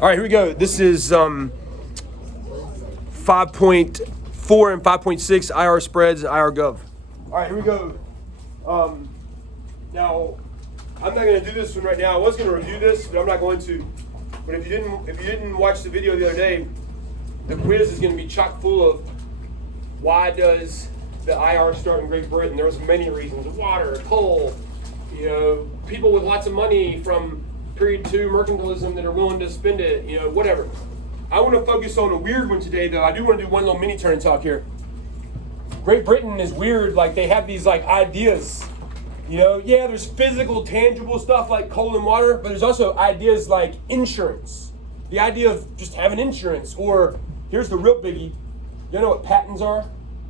All right, here we go. This is 5.4 and 5.6 IR spreads, IR Gov. All right, here we go. Now, I'm not going to do this one right now. I was going to review this, but I'm not going to. But if you didn't watch the video the other day, the quiz is going to be chock full of why does the IR start in Great Britain. There was many reasons: water, coal, people with lots of money from period 2 mercantilism that are willing to spend it, whatever. I want to focus on a weird one today, though. I do want to do one little mini turn talk here. Great Britain is weird. Like, they have these ideas. There's physical, tangible stuff like coal and water, but there's also ideas like insurance. The idea of just having insurance, or here's the real biggie. You know what patents are?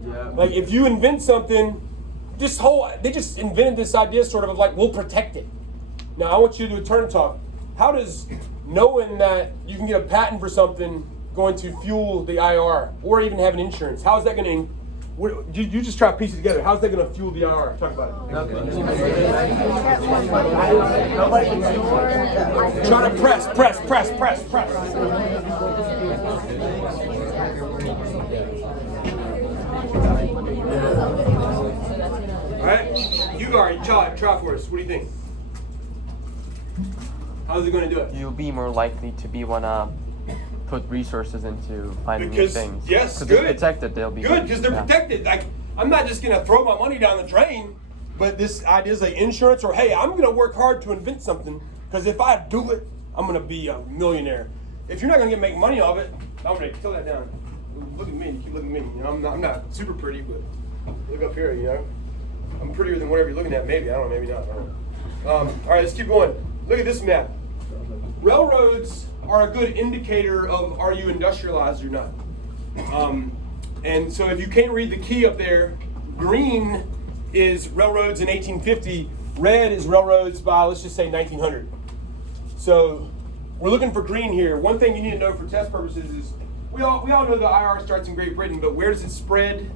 Yeah. Like, if you invent something, they just invented this idea sort of like, we'll protect it. Now, I want you to do a turn talk. How does knowing that you can get a patent for something going to fuel the IR, or even having insurance? How is that going to? You just try to piece it together. How's that going to fuel the IR? Talk about it. Try to press. All right, you are try for us. What do you think? How's it going to do it? You'll be more likely to put resources into finding new things. Yes, good. They're protected. They'll be good because they're protected. Like, I'm not just going to throw my money down the drain, but this idea is like insurance, or hey, I'm going to work hard to invent something because if I do it, I'm going to be a millionaire. If you're not going to make money off it, I'm going to kill that down. Look at me. You keep looking at me. I'm not super pretty, but look up here. I'm prettier than whatever you're looking at. Maybe I don't know. Maybe not. I don't know. All right, let's keep going. Look at this map. Railroads are a good indicator of are you industrialized or not. And so if you can't read the key up there, green is railroads in 1850, red is railroads by, let's just say, 1900. So we're looking for green here. One thing you need to know for test purposes is we all know the IR starts in Great Britain, but where does it spread?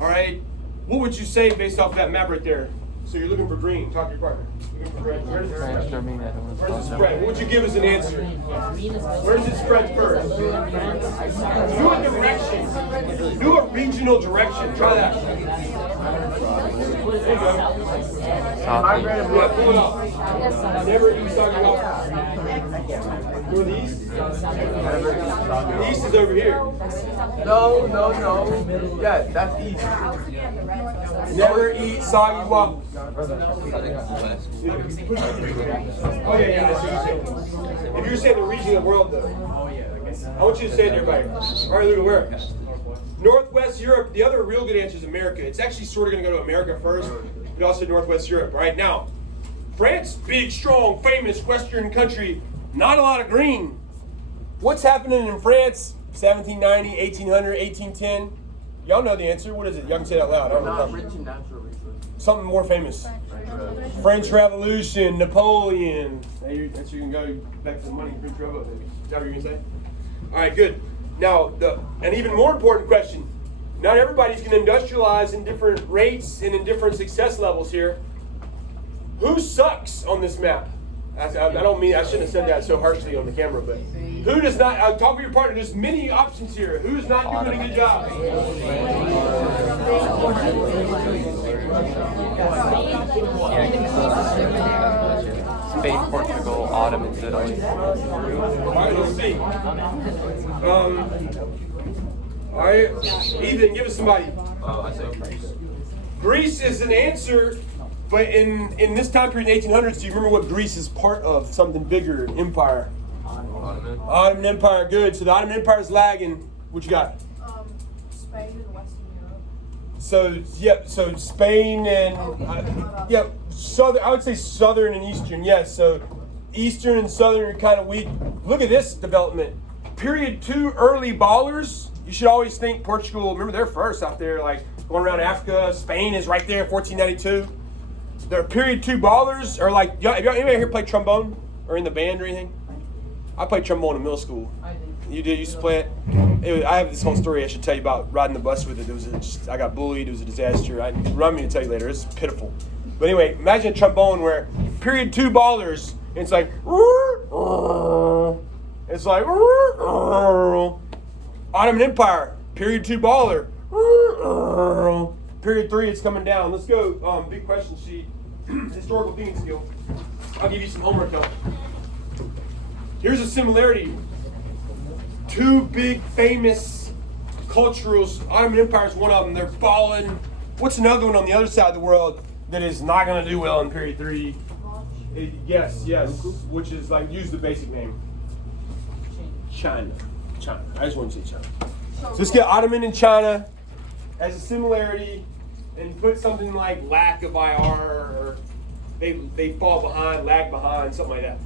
All right, what would you say based off that map right there? So you're looking for green. Talk to your partner. Looking for red. Where does it spread? Where does it spread? What would you give as an answer? Where does it spread first? Do a direction. Do a regional direction. Try that. There you go. Yeah, pull it off. Never east soggy off. Northeast? The east is over here. No. Yeah, that's east. Never eat soggy waffles. Oh, yeah, that's what you're saying. If you're saying the region of the world, though, I want you to say it to everybody. All right, look at where? Northwest Europe. The other real good answer is America. It's actually sort of going to go to America first, but also Northwest Europe. All right, now, France, big, strong, famous Western country, not a lot of green. What's happening in France? 1790, 1800, 1810. Y'all know the answer. What is it? Y'all can say it out loud. I don't know. Not rich in natural resources. Something more famous. French Revolution, Napoleon. You can go back to the money. French Revolution. Is that what you're going to say? All right, good. Now, an even more important question. Not everybody's going to industrialize in different rates and in different success levels here. Who sucks on this map? I shouldn't have said that so harshly on the camera, but who does not, talk with your partner, there's many options here. Who's not doing a good job? Spain, Portugal, Ottoman, Italy. All right, let's see. All right, Ethan, give us somebody. I say Greece. Greece is an answer. But in this time period, in the 1800s, do you remember what Greece is part of? Something bigger, an empire. Ottoman Empire, good. So the Ottoman Empire is lagging. What you got? Spain and Western Europe. So Spain and southern. I would say southern and eastern. Yes. So eastern and southern are kind of weak. Look at this development. Period 2 early ballers. You should always think Portugal. Remember, they're first out there, like going around Africa. Spain is right there, 1492. Their period 2 ballers are like, anybody here play trombone or in the band or anything? I played trombone in middle school. You did? You used to play it? I have this whole story I should tell you about riding the bus with it. I got bullied. It was a disaster. Run me to tell you later. It's pitiful. But anyway, imagine a trombone where period 2 ballers, and it's like, It's like Ottoman Empire, period 2 baller. Period 3, it's coming down. Let's go. Big question sheet. Historical thinking skill. I'll give you some homework help. Here's a similarity. 2 big famous cultures. Ottoman Empire is one of them. They're balling. What's another one on the other side of the world that is not going to do well in period 3? Yes. Which is like, use the basic name. China. I just want to say China. So let's get Ottoman and China as a similarity and put something like lack of IR or they fall behind, lag behind, something like that.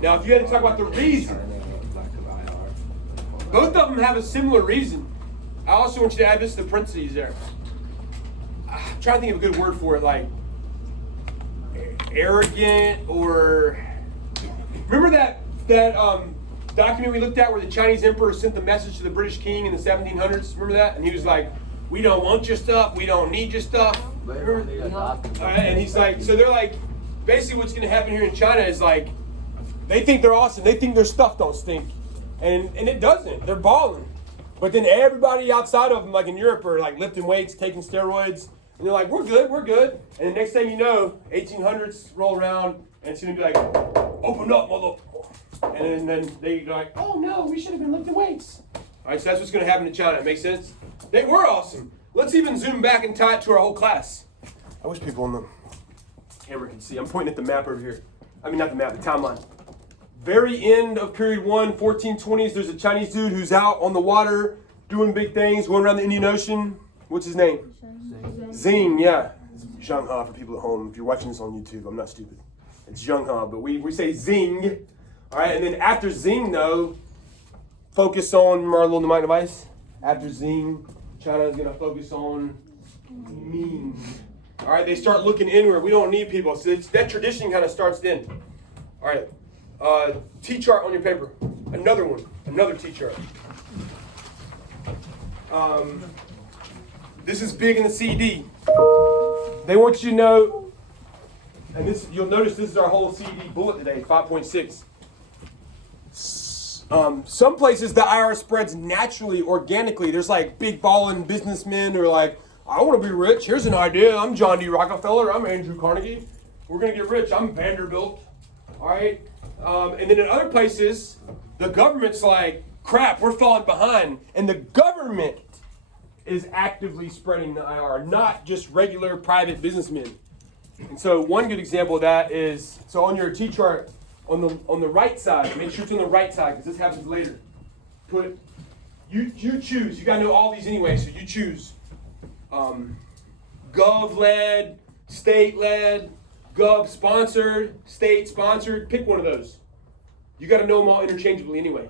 Now, if you had to talk about the reason, both of them have a similar reason. I also want you to add this to the parentheses there. I'm trying to think of a good word for it, like arrogant or... Remember that document we looked at where the Chinese emperor sent the message to the British king in the 1700s? Remember that? And he was like, we don't want your stuff. We don't need your stuff. And he's like, so they're like, basically what's going to happen here in China is like, they think they're awesome. They think their stuff don't stink. And it doesn't. They're balling. But then everybody outside of them, like in Europe, are like lifting weights, taking steroids. And they're like, we're good. And the next thing you know, 1800s roll around, and it's going to be like, open up, mother. And then they're like, oh no, we should have been lifting weights. All right, so that's what's going to happen to China. Make sense? They were awesome. Let's even zoom back and tie it to our whole class. I wish people on the camera could see. I'm pointing at the map over here. I mean, not the map, the timeline. Very end of period 1, 1420s, there's a Chinese dude who's out on the water doing big things, going around the Indian Ocean. What's his name? Zing, yeah. It's Zhang Ha for people at home. If you're watching this on YouTube, I'm not stupid. It's Zhang Ha, but we say Zing. All right, and then after Zing, though, focus on our little mnemonic device. After Zing, China is going to focus on Ming. All right, they start looking inward. We don't need people. So that tradition kind of starts then. All right. T-chart on your paper. Another one. Another T-chart. This is big in the CD. They want you to know, and this you'll notice this is our whole CD bullet today, 5.6. Some places the IR spreads naturally, organically. There's like big balling businessmen who are like, I want to be rich. Here's an idea. I'm John D. Rockefeller. I'm Andrew Carnegie. We're going to get rich. I'm Vanderbilt. All right. And then in other places, the government's like, crap, we're falling behind. And the government is actively spreading the IR, not just regular private businessmen. And so one good example of that is, so on your T-chart, on the right side, make sure it's on the right side, because this happens later. Put, you choose. You got to know all these anyway, so you choose. Gov-led, state-led, Gov-sponsored, state-sponsored, pick one of those. You got to know them all interchangeably anyway.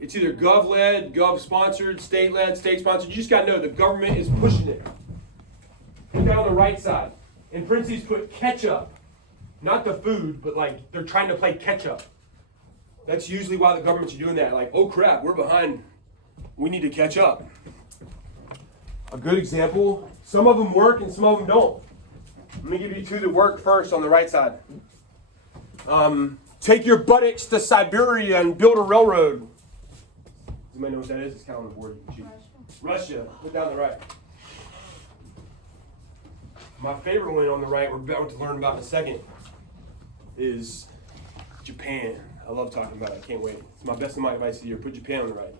It's either Gov-led, Gov-sponsored, state-led, state-sponsored. You just got to know the government is pushing it. Put that on the right side. In parentheses, put ketchup. Not the food, but like they're trying to play catch-up. That's usually why the governments are doing that. Like, oh crap, we're behind. We need to catch up. A good example, some of them work and some of them don't. Let me give you two that work first on the right side. Take your buttocks to Siberia and build a railroad. Does anybody know what that is? It's kind of on the board. Russia. Put down the right. My favorite one on the right, we're about to learn about in a second, is Japan. I love talking about it. I can't wait. It's my best of my advice of the year. Put Japan on the right.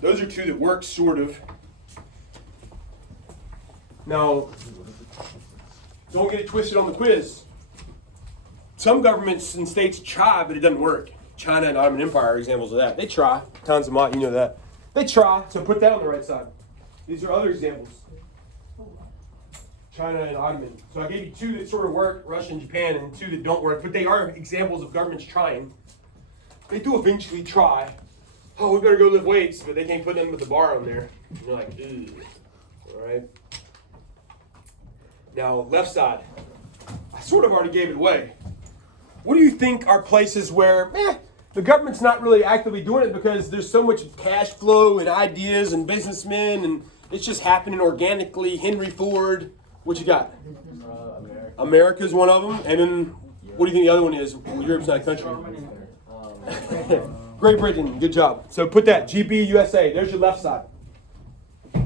Those are two that work, sort of. Now, don't get it twisted on the quiz. Some governments and states try, but it doesn't work. China and Ottoman Empire are examples of that. They try. Tons of you know that. They try, so put that on the right side. These are other examples. China and Ottoman. So I gave you two that sort of work, Russia and Japan, and two that don't work, but they are examples of governments trying. They do eventually try. Oh, we better go lift weights, but they can't put them with the bar on there. And you're like, ugh. All right. Now, left side. I sort of already gave it away. What do you think are places where the government's not really actively doing it because there's so much cash flow and ideas and businessmen and it's just happening organically? Henry Ford. What you got? America. America's one of them. And then, what do you think the other one is? Well, Europe's not a country. Great Britain, good job. So put that, GB, USA. There's your left side.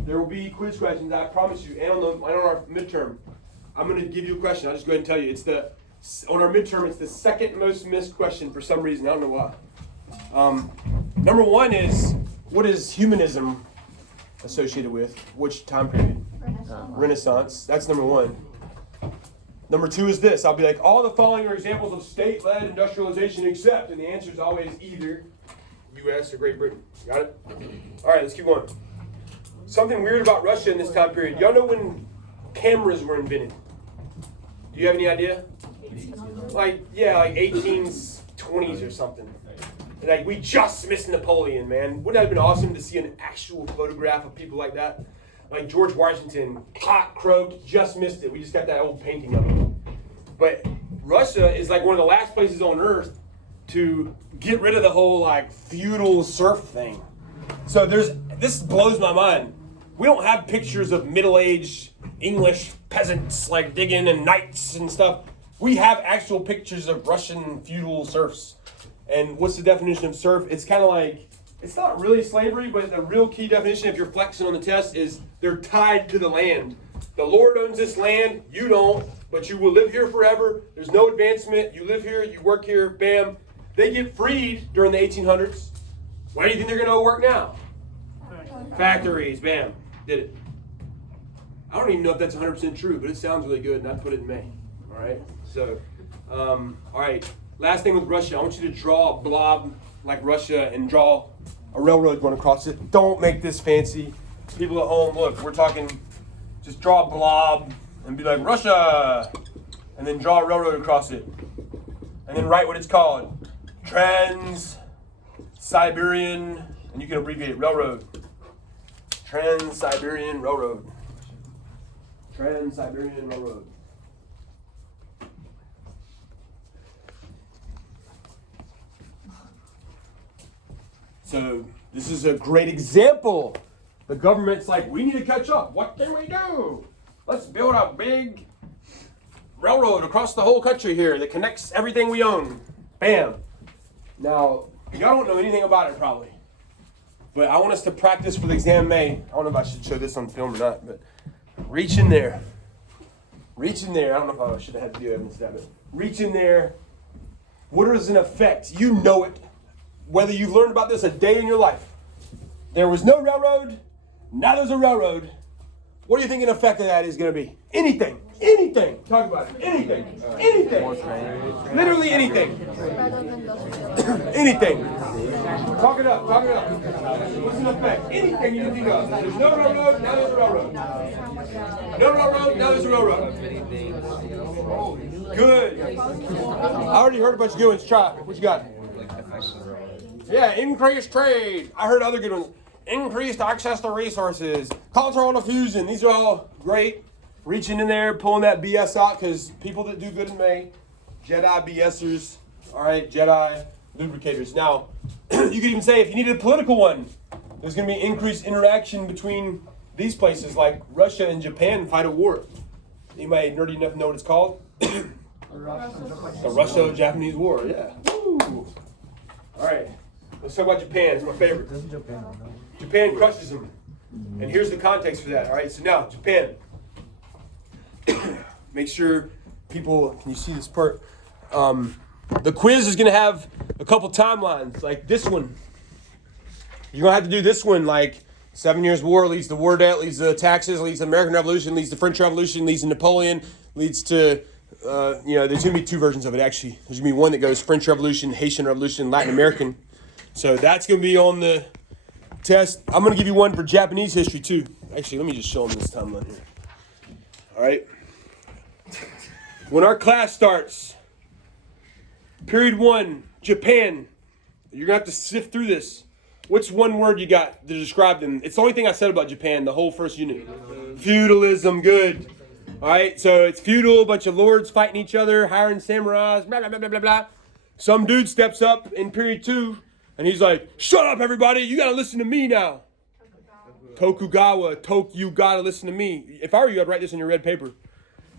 There will be quiz questions, I promise you. And on our midterm, I'm going to give you a question. I'll just go ahead and tell you. On our midterm, it's the second most missed question for some reason. I don't know why. Number one is, what is humanism associated with? Which time period? Renaissance. That's number one. Number two is this. I'll be like, all the following are examples of state-led industrialization except, and the answer is always either U.S. or Great Britain. Got it? All right, let's keep going. Something weird about Russia in this time period. Y'all know when cameras were invented? Do you have any idea? Like 1820s or something. Like, we just missed Napoleon, man. Wouldn't that have been awesome to see an actual photograph of people like that? Like George Washington, cock croaked, just missed it. We just got that old painting of him. But Russia is like one of the last places on earth to get rid of the whole like feudal serf thing. So this blows my mind. We don't have pictures of middle-aged English peasants like digging and knights and stuff. We have actual pictures of Russian feudal serfs. And what's the definition of serf? It's kind of like, it's not really slavery, but the real key definition, if you're flexing on the test, is they're tied to the land. The Lord owns this land, you don't, but you will live here forever. There's no advancement. You live here, you work here, bam. They get freed during the 1800s. Why do you think they're going to work now? Factories, bam, did it. I don't even know if that's 100% true, but it sounds really good, and I put it in May. All right, so, all right. Last thing with Russia, I want you to draw a blob like Russia and draw a railroad going across it. Don't make this fancy. People at home, look, we're talking, just draw a blob and be like, Russia, and then draw a railroad across it. And then write what it's called. Trans-Siberian, and you can abbreviate it, railroad. Trans-Siberian Railroad. Trans-Siberian Railroad. So this is a great example. The government's like, we need to catch up. What can we do? Let's build a big railroad across the whole country here that connects everything we own. Bam. Now, y'all don't know anything about it probably. But I want us to practice for the exam in May. I don't know if I should show this on film or not, but reach in there. Reach in there. I don't know if I should have had video evidence of that, but reach in there. What is an effect? You know it. Whether you've learned about this a day in your life. There was no railroad. Now there's a railroad. What do you think an effect of that is going to be? Anything. Anything. Talk about it. Anything. Anything. Literally anything. Anything. Talk it up. Talk it up. What's an effect? Anything you can think of. There's no railroad. Now there's a railroad. No railroad. Now there's a railroad. Good. I already heard a bunch of good ones. Try it. What you got? Yeah, increased trade. I heard other good ones. Increased access to resources. Cultural diffusion. These are all great. Reaching in there, pulling that BS out, because people that do good in May, Jedi BSers, all right, Jedi lubricators. Now, you could even say if you needed a political one, there's going to be increased interaction between these places, like Russia and Japan fight a war. Anybody nerdy enough to know what it's called? The Russo-Japanese War, yeah. Woo. All right, let's talk about Japan. It's my favorite. Japan crushes them. And here's the context for that, all right? So now, Japan. Make sure people, can you see this part? The quiz is going to have a couple timelines, like this one. You're going to have to do this one, like 7 Years' War leads to war debt, leads to taxes, leads to the American Revolution, leads to French Revolution, leads to Napoleon, leads to, there's going to be two versions of it, actually. There's going to be one that goes French Revolution, Haitian Revolution, Latin American. So that's going to be on the test. I'm going to give you one for Japanese history, too. Actually, let me just show them this timeline here. All right. When our class starts, period 1, Japan, you're going to have to sift through this. What's one word you got to describe them? It's the only thing I said about Japan, the whole first unit. Feudalism, good. All right, so it's feudal, a bunch of lords fighting each other, hiring samurais, blah, blah, blah, blah, blah, blah. Some dude steps up in period 2, and he's like, shut up, everybody, you got to listen to me now. Tokugawa, you got to listen to me. If I were you, I'd write this on your red paper.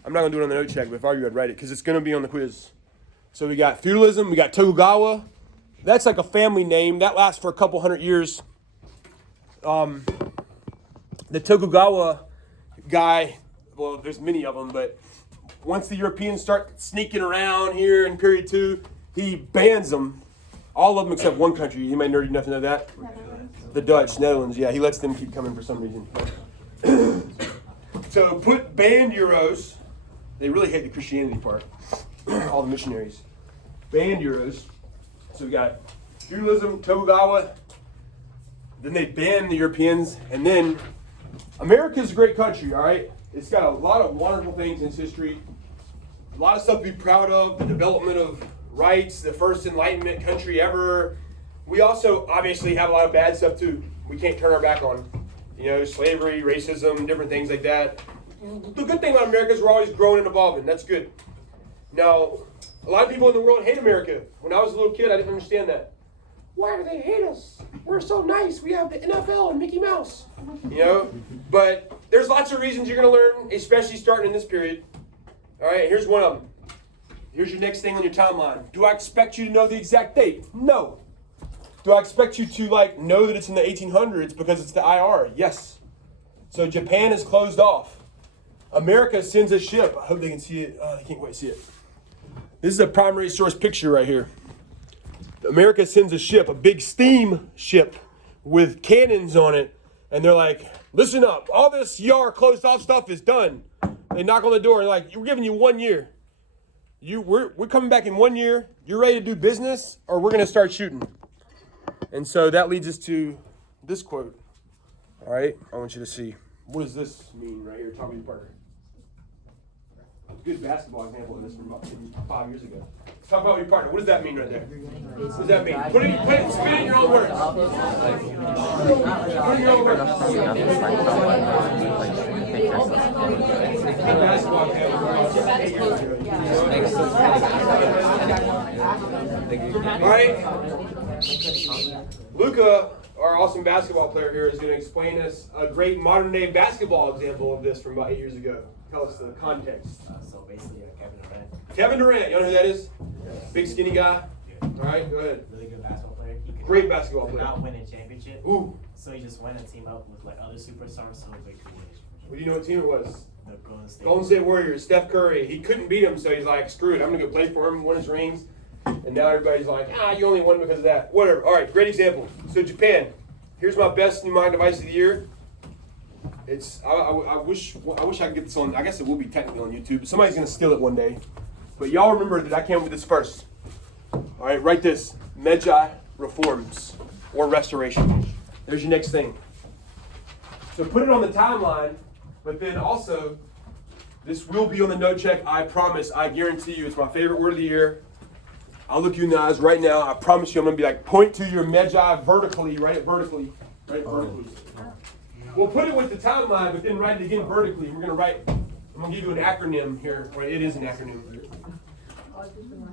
I'm not going to do it on the note check, but if I were you, I'd write it because it's going to be on the quiz. So we got feudalism, we got Tokugawa. That's like a family name. That lasts for a couple hundred years. The Tokugawa guy, well, there's many of them, but once the Europeans start sneaking around here in period 2, he bans them. All of them except one country. You may nerdy enough to know that. The Dutch, Netherlands, yeah, he lets them keep coming for some reason. So ban euros. They really hate the Christianity part. All the missionaries. Ban euros. So we got feudalism, Tokugawa. Then they ban the Europeans. And then America's a great country, all right? It's got a lot of wonderful things in its history. A lot of stuff to be proud of. The development of rights, the first Enlightenment country ever. We also obviously have a lot of bad stuff too. We can't turn our back on. Slavery, racism, different things like that. The good thing about America is we're always growing and evolving. That's good. Now, a lot of people in the world hate America. When I was a little kid, I didn't understand that. Why do they hate us? We're so nice. We have the NFL and Mickey Mouse. But there's lots of reasons you're going to learn, especially starting in this period. All right, here's one of them. Here's your next thing on your timeline. Do I expect you to know the exact date? No. Do I expect you to know that it's in the 1800s because it's the IR? Yes. So Japan is closed off. America sends a ship. I hope they can see it. They can't quite see it. This is a primary source picture right here. America sends a ship, a big steam ship with cannons on it. And they're like, listen up. All this YAR closed off stuff is done. They knock on the door and we're giving you 1 year. We're coming back in 1 year. You're ready to do business or we're going to start shooting. And so that leads us to this quote. All right, I want you to see. What does this mean right here? Talk to your partner. A good basketball example of this from about 5 years ago. Talk about your partner. What does that mean right there? What does that mean? Put it, spit it in your own words. Put it in your own words. Good basketball example. All right. Luca, our awesome basketball player here, is going to explain us a great modern day basketball example of this from about 8 years ago. Tell us the context. So basically, Kevin Durant. Kevin Durant, you know who that is? Big skinny guy. Yeah. All right, go ahead. Really good basketball player. He could Great basketball player. not win a championship. Ooh. So he just went and teamed up with other superstars so they could win. What do you know what team it was? The Golden State Warriors, Steph Curry. He couldn't beat him, so he's like, screw it. I'm going to go play for him, won his rings. And now everybody's like, you only won because of that. Whatever. All right, great example. So Japan. Here's my best new mind device of the year. I wish I could get this on. I guess it will be technically on YouTube. Somebody's going to steal it one day. But y'all remember that I came up with this first. All right, write this. Meiji reforms or restoration. There's your next thing. So put it on the timeline, but then also, this will be on the note check. I promise. I guarantee you. It's my favorite word of the year. I'll look you in the eyes right now. I promise you I'm going to be point to your Meiji vertically. Write it vertically. Write it vertically. We'll put it with the timeline, but then write it again vertically. We're going to I'm going to give you an acronym here. Or it is an acronym.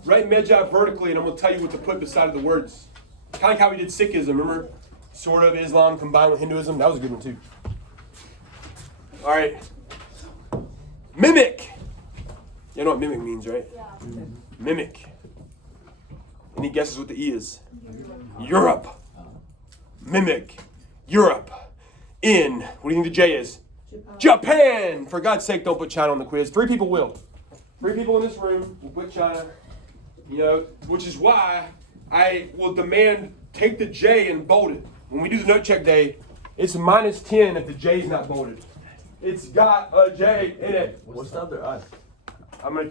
Write Meiji vertically, and I'm going to tell you what to put beside of the words. Kind of like how we did Sikhism, remember? Sort of Islam combined with Hinduism. That was a good one, too. All right. Mimic. You know what mimic means, right? Yeah. Mimic. Any guesses what the E is? Europe. Mimic. Europe. In. What do you think the J is? Japan. For God's sake, don't put China on the quiz. 3 people will. 3 people in this room will put China. Which is why I will demand take the J and bold it. When we do the note check day, it's -10 if the J is not bolded. It's got a J in it. What's the other I?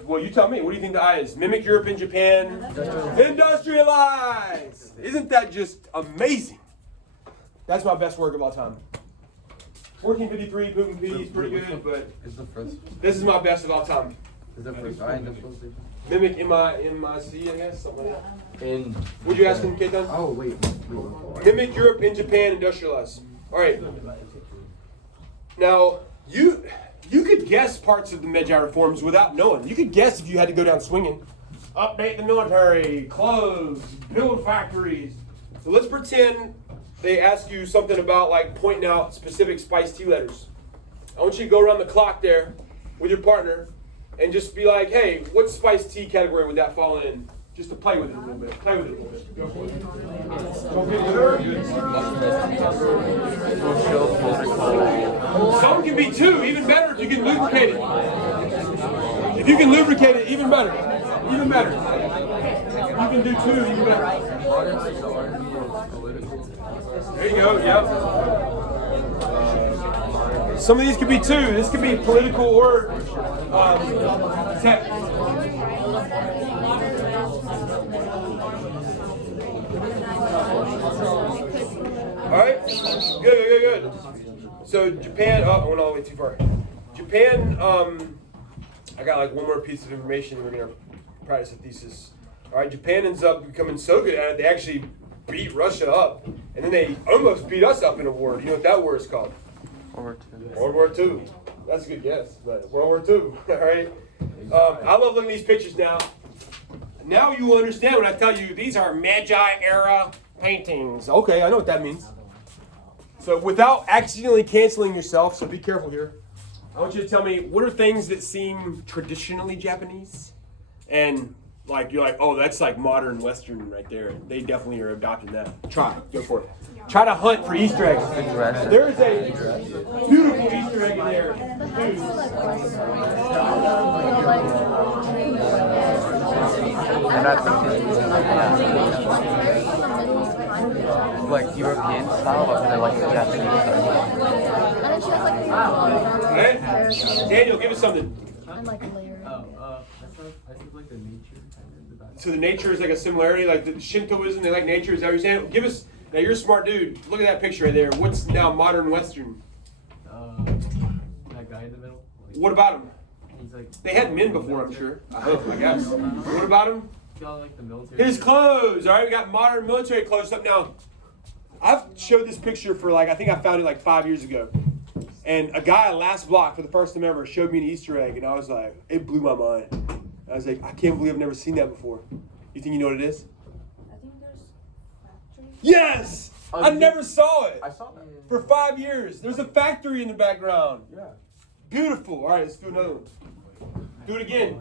Well, you tell me. What do you think the I is? Mimic Europe and Japan. Industrialize. Isn't that just amazing? That's my best work of all time. 1453, Putin P is pretty good, but this is my best of all time. Is the first I industrialization? Mimic M-I-C, I guess, something like that. In. Would you ask him, Ketan? Oh, wait. Mimic Europe and Japan, industrialize. All right. Now, you could guess parts of the Meiji reforms without knowing. You could guess if you had to go down swinging. Update the military, close, build factories. So let's pretend they ask you something about pointing out specific spiced tea letters. I want you to go around the clock there with your partner and just be like, hey, what spiced tea category would that fall in? Just to play with it a little bit. Play with it a little bit. Go for it. Don't get good. Some can be 2, even better if you can lubricate it. If you can lubricate it, even better. Even better. You can do 2, even better. There you go, yep. Some of these could be 2. This could be political or tech. Alright? Good. So Japan, oh, I went all the way too far. Japan, I got like one more piece of information and we're going to practice a thesis. Alright, Japan ends up becoming so good at it, they actually beat Russia up. And then they almost beat us up in a war. Do you know what that war is called? World War II. That's a good guess, but World War II. Alright? I love looking at these pictures now. Now you will understand when I tell you these are Magi era paintings. Okay, I know what that means. So without accidentally canceling yourself, so be careful here. I want you to tell me, what are things that seem traditionally Japanese? And like you're like, oh, that's like modern Western right there. They definitely are adopting that. Try, go for it. Try to hunt for Easter eggs. There is a beautiful Easter egg in there. Like European style, but they're like Japanese style. Alright? Daniel, give us something. I think like the nature kind of. So the nature is like a similarity, like the Shintoism, they like nature, is that what you're saying? Give us, now you're a smart dude, look at that picture right there. What's now modern Western? That guy in the middle. What about him? He's like. They had men before, I'm sure. I hope, I guess. What about him? Got like the military. His clothes, all right? We got modern military clothes up now. I've showed this picture for like, I think I found it like 5 years ago. And a guy at Last Block, for the first time ever, showed me an Easter egg. And I was like, it blew my mind. I was like, I can't believe I've never seen that before. You think you know what it is? I think there's factories. Yes! I never saw it. I saw that. For 5 years. There's a factory in the background. Yeah. Beautiful. All right, let's do another one. Do it again.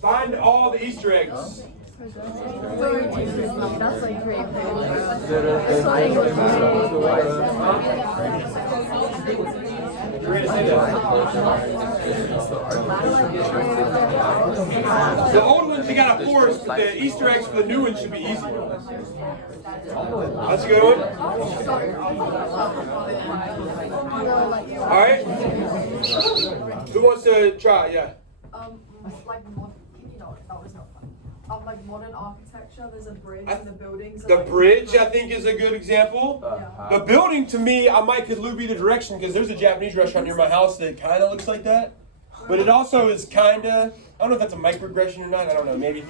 Find all the Easter eggs. That's like great. You're ready to say that? The old ones you gotta force, but the Easter eggs for the new ones should be easy. That's a good one. All right. Who wants to try? Yeah. Like that was not fun. Like modern architecture, there's a bridge and the buildings. The bridge, I think, is a good example. The building, to me, I might could be the direction because there's a Japanese restaurant near my house that kind of looks like that. But it also is kind of, I don't know if that's a microaggression or not. I don't know, maybe.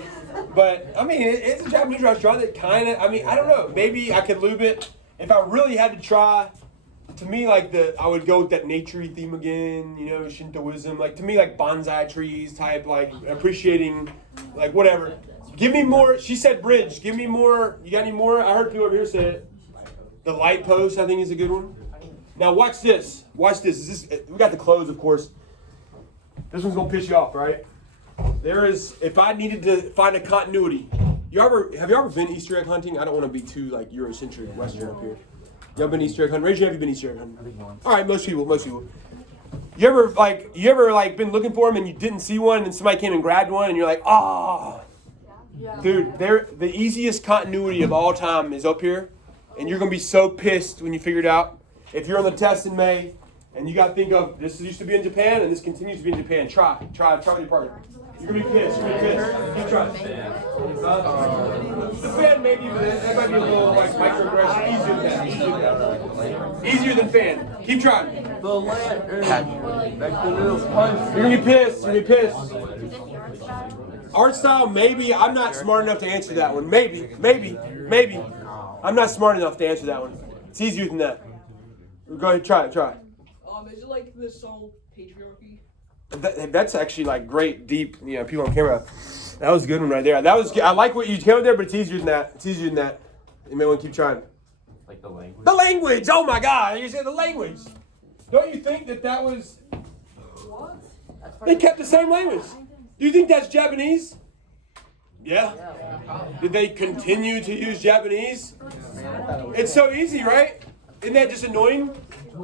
But, I mean, it's a Japanese restaurant that kind of, I mean, I don't know. Maybe I could lube it. If I really had to try, to me, like, I would go with that nature-y theme again, you know, Shintoism. Like, to me, like, bonsai trees type, like, appreciating, like, whatever. Give me more. She said bridge. Give me more. You got any more? I heard people over here say it. The light post, I think, is a good one. Now, watch this. Watch this. We got the clothes, of course. This one's going to piss you off, right? There is, if I needed to find a continuity. Have you ever been Easter egg hunting? I don't want to be too, like, Eurocentric Western up here. Y'all been Easter egg hunting? Raise your hand if you've been Easter egg hunting. All right, most people. You ever been looking for them and you didn't see one and somebody came and grabbed one and you're like, oh. Yeah. Dude, the easiest continuity of all time is up here, and you're going to be so pissed when you figure it out. If you're on the test in May, and you got to think of, this used to be in Japan, and this continues to be in Japan. Try with your partner. You're going to be pissed. Keep trying. The fan maybe, but that might be a little like microaggression. Easier than fan. Keep trying. The lantern. Like the little punch. You're going to be pissed. Art style, maybe. I'm not smart enough to answer that one. Maybe. I'm not smart enough to answer that one. It's easier than that. Go ahead, try it. Is it like this whole patriarchy? That's actually like great, deep, people on camera. That was a good one right there. I like what you came with there, but it's easier than that. You may want to keep trying. Like the language? The language! Oh my God! You said the language! Don't you think that was... What? They kept the same language. Do you think that's Japanese? Yeah. Did they continue to use Japanese? It's so easy, right? Isn't that just annoying?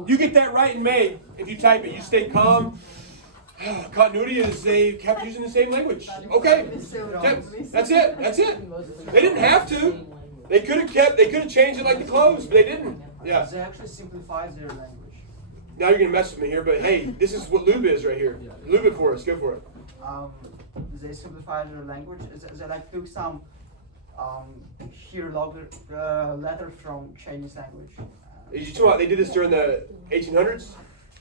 You get that right in May. If you type it, you stay calm. Continuity is they kept using the same language. Okay. That's it. That's it. They didn't have to. They could have changed it like the clothes, but they didn't. Yeah. They actually simplifies their language. Now you're gonna mess with me here, but hey, this is what lube is right here. Lube it for us. Go for it. They simplify their language. They like took some letters from Chinese language. You talking about they did this during the 1800s?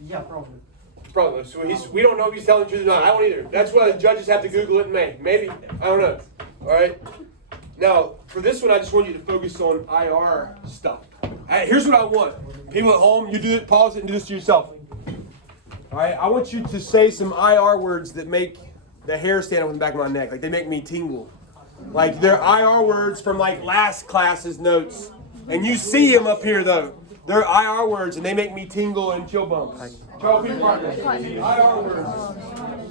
Yeah, probably. Probably. So we don't know if he's telling the truth or not. I don't either. That's why the judges have to Google it in May. Maybe. I don't know. All right. Now, for this one, I just want you to focus on IR stuff. Here's what I want. People at home, you do it, pause it, and do this to yourself. All right. I want you to say some IR words that make the hair stand up on the back of my neck. Like they make me tingle. Like they're IR words from like last class's notes. And you see them up here though. They're IR words and they make me tingle and chill bumps. Charles P. Partners. IR words.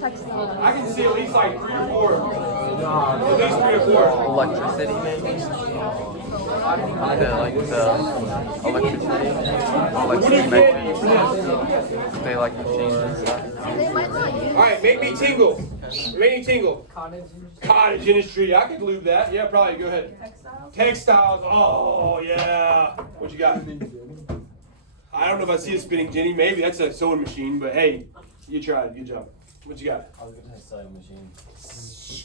I can see at least like 3 or 4. At least 3 or 4. Electricity, maybe? Like the electricity. Electricity metrics. They like the change and stuff. Alright, make me tingle. Make me tingle. Cottage industry. I could lube that. Yeah, probably. Go ahead. Textiles. Oh, yeah. What you got? I don't know if I see a spinning Jenny. Maybe that's a sewing machine, but hey, you tried. Good job. What you got? I was gonna say sewing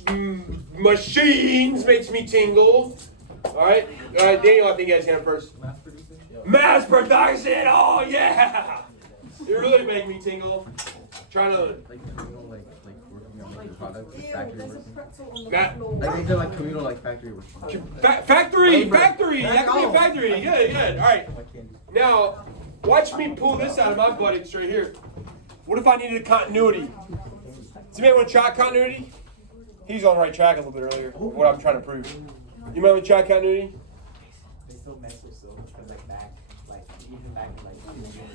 machine. Machines makes me tingle. All right, Daniel, I think you guys hand first. Mass producing? Yeah. Mass production. Oh yeah. It really make me tingle. Trying to. Like communal, like working on like your product, Ew, factory there's a working. pretzel on the Matt. floor. I think they're like communal, like factory working. Factory. That could be a factory. Good. All right. Now, watch me pull this out of my buttocks right here. What if I needed a continuity? Does anybody want to try continuity? He's on the right track a little bit earlier. What I'm trying to prove. You might want to try continuity? They still mess with silk because even back in like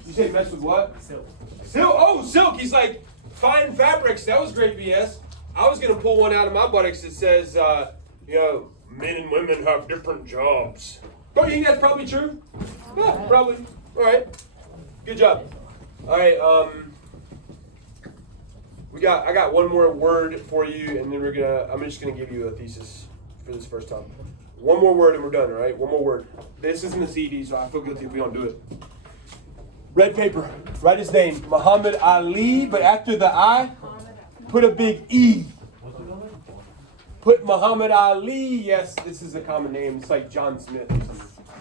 You say mess with what? silk. Silk. Oh, silk. He's like fine fabrics. That was great BS. I was gonna pull one out of my buttocks that says, men and women have different jobs. Don't you think that's probably true? Yeah, probably. All right. Good job. All right. I got one more word for you, and then I'm just gonna give you a thesis for this first time. One more word and we're done, all right? One more word. This isn't a CD, so I feel guilty if we don't do it. Red paper. Write his name. Muhammad Ali, but after the I, put a big E. Put Muhammad Ali. Yes, this is a common name. It's like John Smith or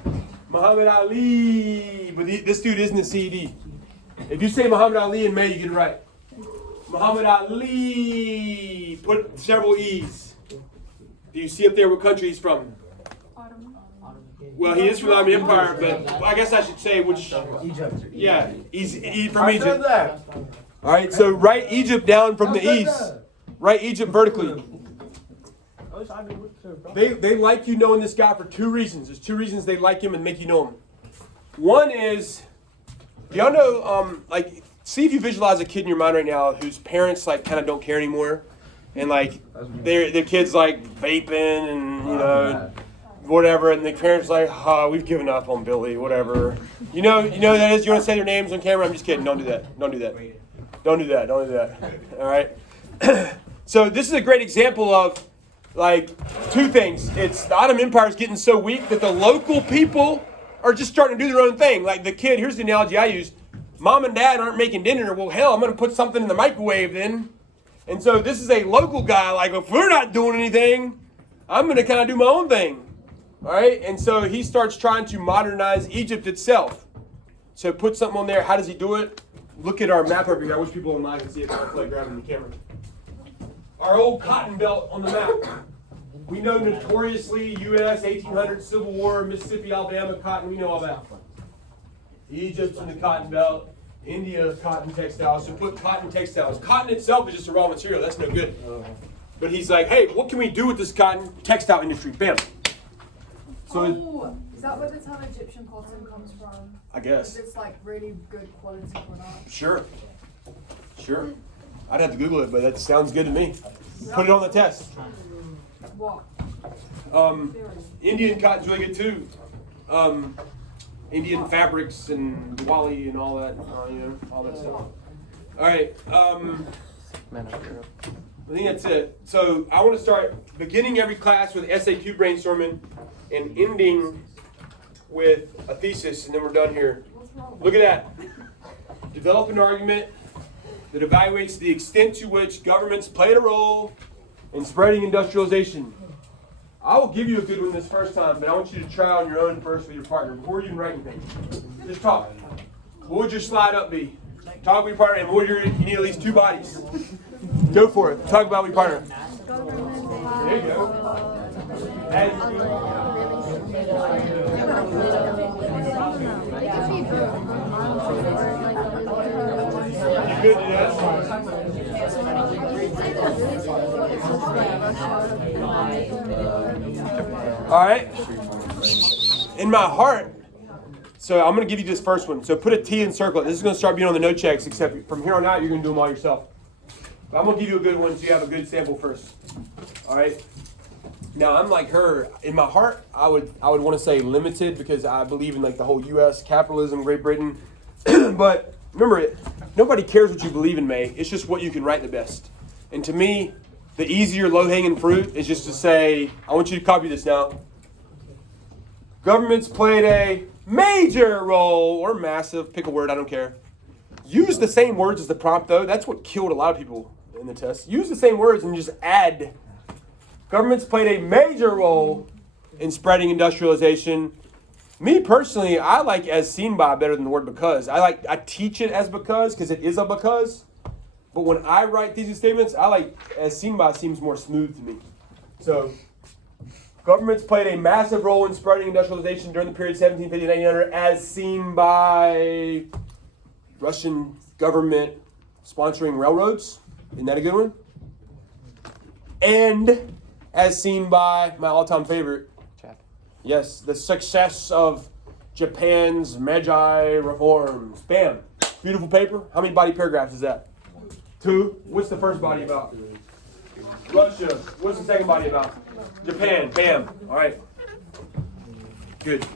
something. Muhammad Ali. But this dude isn't a CD. If you say Muhammad Ali in May, you get it right. Muhammad Ali. Put several E's. Do you see up there what country he's from? Well, he is from the Ottoman Empire, but I guess I should say which. Egypt. Yeah, he's from Egypt. All right, so write Egypt down from the east. Write Egypt vertically. They like you knowing this guy for 2 reasons. There's 2 reasons they like him and make you know him. One is, y'all know, see if you visualize a kid in your mind right now whose parents kind of don't care anymore, and their kids vaping and whatever, and the parents we've given up on Billy, whatever. You know who that is. You want to say their names on camera? I'm just kidding. Don't do that. Don't do that. All right. So this is a great example of 2 things. It's the Ottoman Empire is getting so weak that the local people are just starting to do their own thing. Like the kid. Here's the analogy I use. Mom and dad aren't making dinner. Well, hell, I'm going to put something in the microwave then. And so this is a local guy. If we're not doing anything, I'm going to kind of do my own thing. All right, and so he starts trying to modernize Egypt itself. So put something on there. How does he do it? Look at our map over here. I wish people online can see it. I feel like grabbing the camera. Our old cotton belt on the map. We know notoriously U.S. 1800s Civil War, Mississippi, Alabama, cotton. We know all that. Egypt's in the cotton belt. India, cotton textiles. So put cotton textiles. Cotton itself is just a raw material. That's no good. But he's like, hey, what can we do with this cotton textile industry? Bam. So is that where the term Egyptian cotton comes from? I guess. It's really good quality product. Sure. I'd have to Google it, but that sounds good to me. Put it on the test. What? Indian cotton's really good too. Indian fabrics and Wally and all that, all that stuff. All right. Man, I grew up. I think that's it. So I want to start beginning every class with SAQ brainstorming and ending with a thesis, and then we're done here. Look at that. Develop an argument that evaluates the extent to which governments played a role in spreading industrialization. I will give you a good one this first time, but I want you to try on your own first with your partner before you even write anything. Just talk. What would your slide up be? Talk with your partner, and what would you need at least 2 bodies. Go for it. Talk about with your partner. There you go. You good, All right. In my heart, so I'm going to give you this first one. So put a T and circle it. This is going to start being on the note checks, except from here on out, you're going to do them all yourself. But I'm going to give you a good one so you have a good sample first. All right. Now, I'm like her. In my heart, I would want to say limited because I believe in like the whole U.S. capitalism, Great Britain. But remember, nobody cares what you believe in, May. It's just what you can write the best. And to me, the easier low-hanging fruit is just to say, I want you to copy this now. Governments played a major role, or massive, pick a word, I don't care. Use the same words as the prompt, though. That's what killed a lot of people in the test. Use the same words and just add. Governments played a major role in spreading industrialization. Me personally, I like as seen by better than the word because. I teach it as because it is a because. But when I write thesis statements, I like as seen by seems more smooth to me. So, governments played a massive role in spreading industrialization during the period 1750 to 1900 as seen by Russian government sponsoring railroads. Isn't that a good one? And as seen by my all-time favorite, WHAP. yes, the success of Japan's Meiji reforms. Bam. Beautiful paper. How many body paragraphs is that? 2. What's the first body about? Russia. What's the second body about? Japan. Bam. All right. Good.